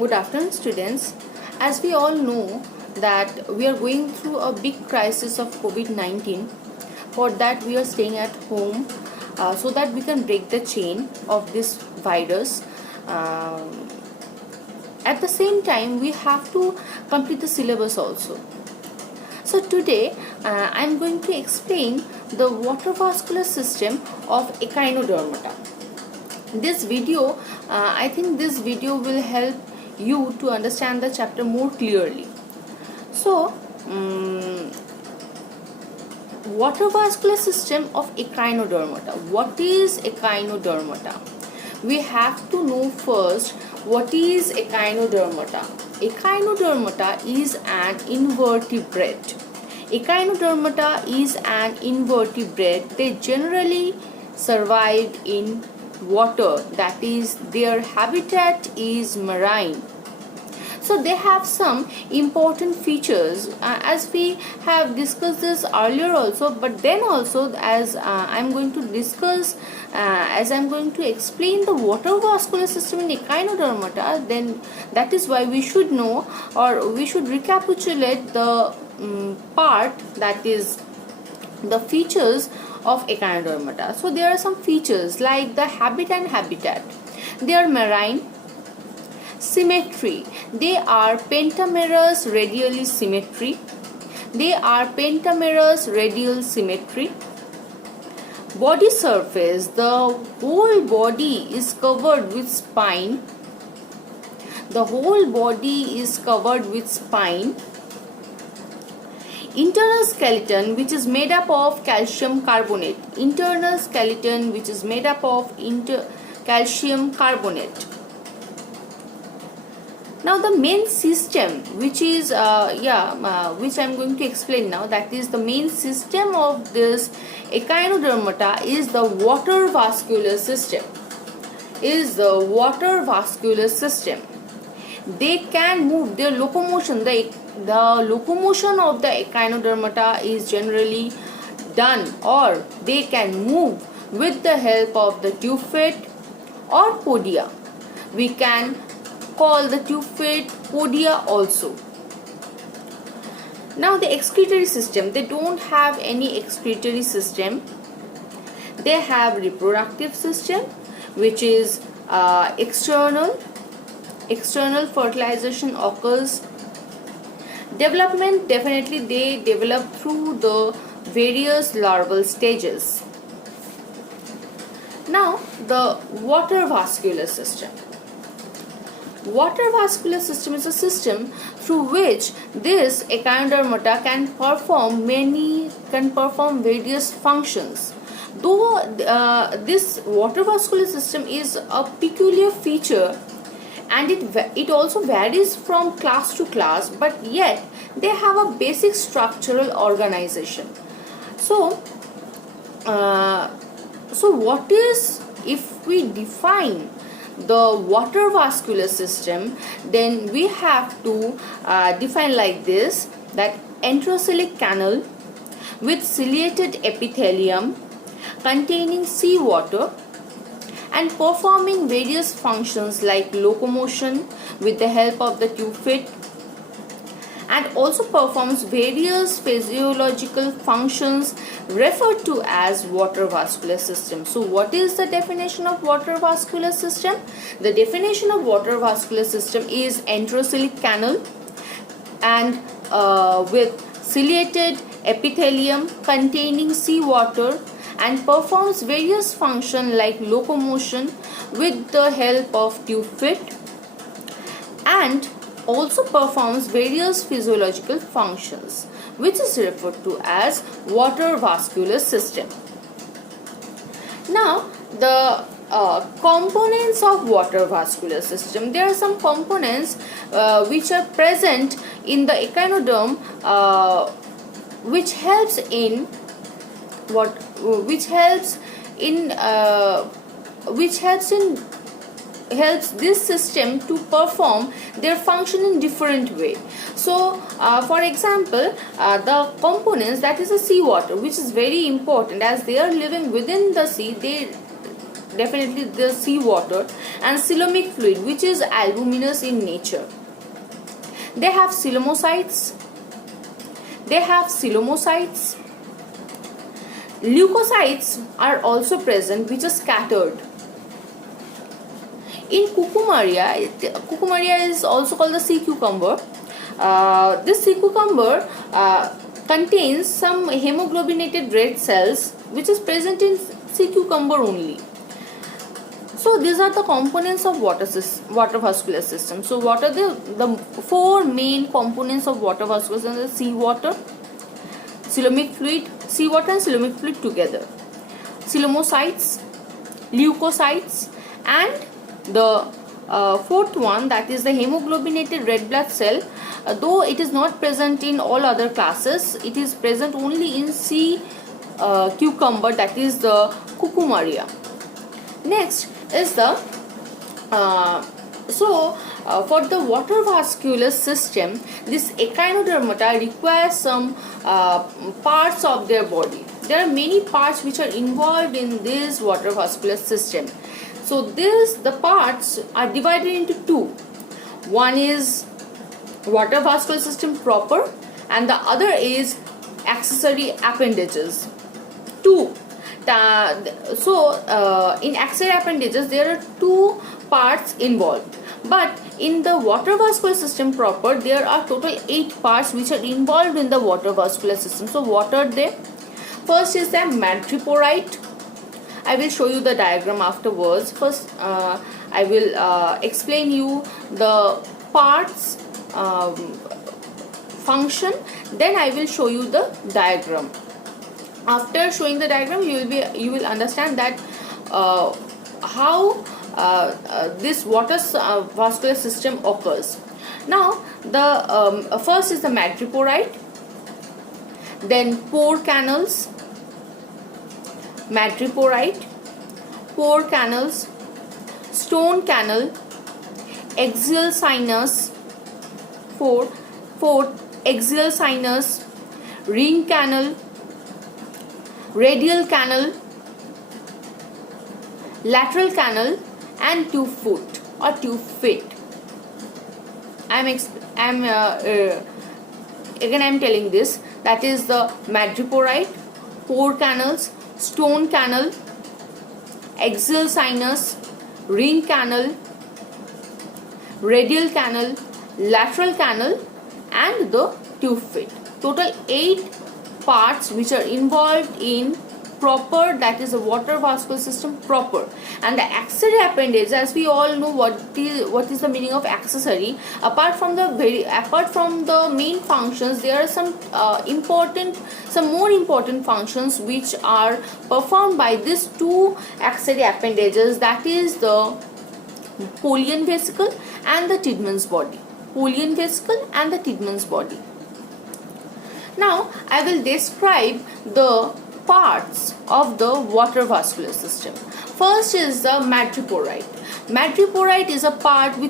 Good afternoon, students. As we all know that we are going through a big crisis of COVID-19. For that we are staying at home so that we can break the chain of this virus. At the same time, we have to complete the syllabus also. So today I am going to explain the water vascular system of echinodermata. This video, I think this video will help you to understand the chapter more clearly. So, water vascular system of echinodermata. What is echinodermata? We have to know first what is echinodermata. Echinodermata is an invertebrate. Echinodermata is an invertebrate. They generally survive in water, that is their habitat is marine. So they have some important features as we have discussed this earlier also, but then also as I'm going to discuss as I'm going to explain the water vascular system in echinodermata, then that is why we should know, or we should recapitulate the part, that is the features of echinodermata. So there are some features like the habit and habitat. They are marine. Symmetry. They are pentamerous radially symmetry. They are pentamerous radial symmetry. Body surface. The whole body is covered with spine. The whole body is covered with spine. Internal skeleton, which is made up of calcium carbonate. Internal skeleton, which is made up of calcium carbonate. Now the main system, which is which I am going to explain now, that is the main system of this echinodermata is the water vascular system. They can move. Their locomotion, the locomotion of the echinodermata is generally done, or they can move with the help of the tube feet or podia. We can call the tube feet podia also. Now the excretory system, they don't have any excretory system. They have reproductive system, which is external fertilization occurs. Development, definitely they develop through the various larval stages. Now the water vascular system. Water vascular system is a system through which this echinodermata can perform various functions. Though this water vascular system is a peculiar feature, and it also varies from class to class, but yet they have a basic structural organization. So what is, if we define the water vascular system, then we have to define like this, that enterocoelic canal with ciliated epithelium containing seawater and performing various functions like locomotion with the help of the tube feet, and also performs various physiological functions referred to as water vascular system. So what is the definition of water vascular system? The definition of water vascular system is enterocoelic canal and with ciliated epithelium containing seawater, and performs various functions like locomotion with the help of tube feet, and also performs various physiological functions, which is referred to as water vascular system. Now the components of water vascular system. There are some components which are present in the echinoderm, which helps this system to perform their function in different way. So for example, the components, that is the seawater, which is very important as they are living within the sea. They definitely the sea water, and coelomic fluid, which is albuminous in nature. They have coelomocytes. Leukocytes are also present, which are scattered. In cucumaria is also called the sea cucumber. This sea cucumber contains some hemoglobinated red cells, which is present in sea cucumber only. So these are the components of water vascular system. So what are the four main components of water vascular system? Seawater, coelomic fluid, seawater and coelomic fluid together, coelomocytes, leukocytes, and the fourth one, that is the hemoglobinated red blood cell. Though it is not present in all other classes, it is present only in sea cucumber, that is the cucumaria. Next is the for the water vascular system, this echinodermata requires some parts of their body. There are many parts which are involved in this water vascular system. So the parts are divided into two. One is water vascular system proper, and the other is accessory appendages. In accessory appendages there are two parts involved, but in the water vascular system proper there are total 8 parts which are involved in the water vascular system. So what are they? First is the madreporite. I will show you the diagram afterwards. First I will explain you the parts function, then I will show you the diagram. After showing the diagram, you will understand that how this water vascular system occurs. Now the first is the madreporite, then pore canals, madreporite, pore canals, stone canal, axial sinus, axial sinus, ring canal, radial canal, lateral canal, and tube foot or tube fit. I am telling this, that is the madreporite, pore canals, stone canal, axial sinus, ring canal, radial canal, lateral canal, and the tube fit. Total 8 parts which are involved in proper, that is a water vascular system proper. And the accessory appendage, as we all know what is the meaning of accessory, apart from the main functions, there are some more important functions which are performed by these two accessory appendages, that is the Polian vesicle and the Tiedemann body. Polian vesicle and the Tiedemann body. Now I will describe the parts of the water vascular system. First is the madreporite. Madreporite is a part which